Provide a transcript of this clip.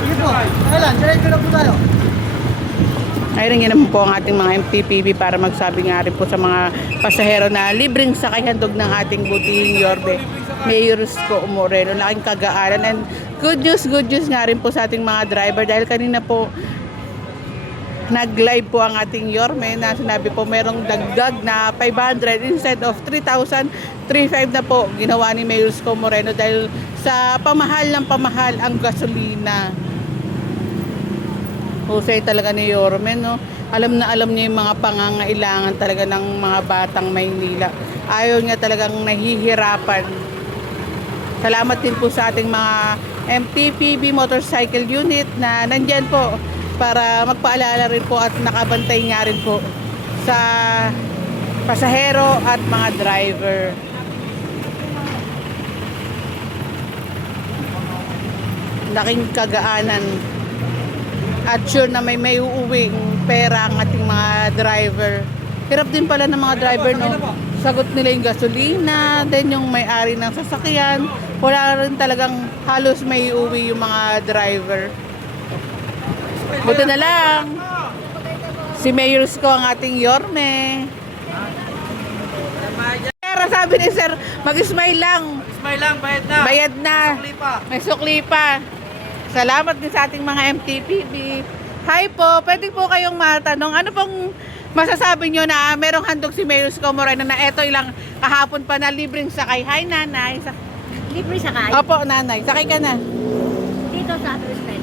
Sige po. Kailan? Diretso na po tayo. Ayun nga naman po ang ating mga MTPB para magsabi nga rin po sa mga pasahero na libreng sakay handog ng ating butihing Yorbe Mayor Isko Moreno. Laking kagaanan and good news nga rin po sa ating mga driver dahil kanina po nag-live po ang ating Yorme na sinabi po merong dagdag na 500 instead of 3,000, 3,500 na po ginawa ni Mayor Isko Moreno dahil sa pamahal ng pamahal ang gasolina. Husay talaga ni Yorme, no? Alam na alam niya yung mga pangangailangan talaga ng mga batang Maynila. Ayaw niya talagang nahihirapan. Salamat din po sa ating mga MTPB Motorcycle Unit na nandyan po para magpaalala rin po at nakabantay nga rin po sa pasahero at mga driver. Laking kagaanan. At sure na may uuwing pera ang ating mga driver. Hirap din pala ng mga driver, no? Sagot nila yung gasolina, then yung may-ari ng sasakyan. Wala rin talagang halos may uuwi yung mga driver. Buti na lang. Si Mayor Isko ang ating Yorme. Pero sabi ni Sir, mag-smile lang. Smile lang, bayad na. Bayad na. Sukli pa. May sukli pa. Salamat din sa ating mga MTPB. Hi po, pwede po kayong matanong, ano pong masasabi nyo na merong handog si Mayor Isko Moreno na eto ilang kahapon pa na libreng sakay. Hi nanay. Libre sakay? Opo nanay, sakay ka na. Dito sa First Time.